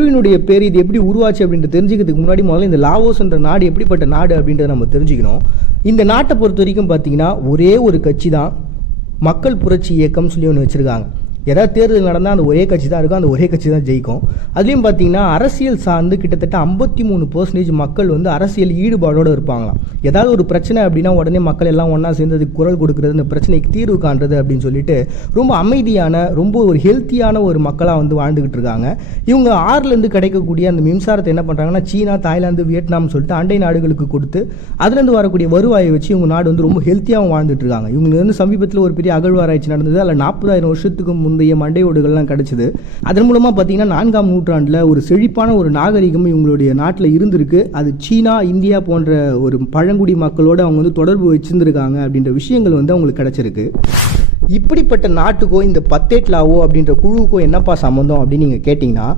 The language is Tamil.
குழுவினுடைய பேர், இது எப்படி உருவாச்சு அப்படின்ட்டு தெரிஞ்சுக்கிறதுக்கு முன்னாடி முதல்ல இந்த லாவோஸ்ன்ற நாடு எப்படிப்பட்ட நாடு அப்படின்றத நம்ம தெரிஞ்சுக்கணும். இந்த நாட்டை பொறுத்த வரைக்கும் பார்த்தீங்கன்னா ஒரே ஒரு கட்சி தான் மக்கள் புரட்சி இயக்கம் சொல்லி ஒன்று வச்சுருக்காங்க. ஏதாவது தேர்தல் நடந்தால் அந்த ஒரே கட்சி தான் இருக்கும், அந்த ஒரே கட்சி தான் ஜெயிக்கும். அதுலேயும் பார்த்தீங்கன்னா அரசியல் சார்ந்து கிட்டத்தட்ட 53% மக்கள் வந்து அரசியல் ஈடுபாடோடு இருப்பாங்களாம். ஏதாவது ஒரு பிரச்சனை அப்படின்னா உடனே மக்கள் எல்லாம் ஒன்றா சேர்ந்து அதுக்கு குரல் கொடுக்குறது, இந்த பிரச்சனைக்கு தீர்வு காண்றது அப்படின்னு சொல்லிட்டு ரொம்ப அமைதியான, ரொம்ப ஒரு ஹெல்த்தியான ஒரு மக்களாக வந்து வாழ்ந்துக்கிட்டு இருக்காங்க. இவங்க ஆறுலேருந்து கிடைக்கக்கூடிய அந்த மின்சாரத்தை என்ன பண்ணுறாங்கன்னா சீனா, தாய்லாந்து, வியட்நாம் சொல்லிட்டு அண்டை நாடுகளுக்கு கொடுத்து அதுலேருந்து வரக்கூடிய வருவாயை வச்சு இவங்க நாடு வந்து ரொம்ப ஹெல்த்தியாகவும் வாழ்ந்துட்டு இருக்காங்க. இவங்களுக்கு வந்து சமீபத்தில் ஒரு பெரிய அகழ்வாராய்ச்சி நடந்தது. அதில் 40,000 வருஷத்துக்கு முந்தைய மண்டையோடுகள்லாம் கிடைச்சது. அதன் மூலமாக பார்த்தீங்கன்னா 4ஆம் நூற்றாண்டில் ஒரு செழிப்பான ஒரு நாகரிகம் இவங்களுடைய நாட்டில் இருந்திருக்கு. அது சீனா, இந்தியா போன்ற ஒரு பழங்குடி மக்களோடு அவங்க வந்து தொடர்பு வச்சிருந்துருக்காங்க அப்படின்ற விஷயங்கள் வந்து அவங்களுக்கு கிடைச்சிருக்கு. இப்படிப்பட்ட நாட்டுக்கோ இந்த பத்தேட்லாவோ அப்படின்ற குழுவுக்கோ என்னப்பா சம்மந்தம் அப்படின்னு நீங்கள் கேட்டிங்கன்னா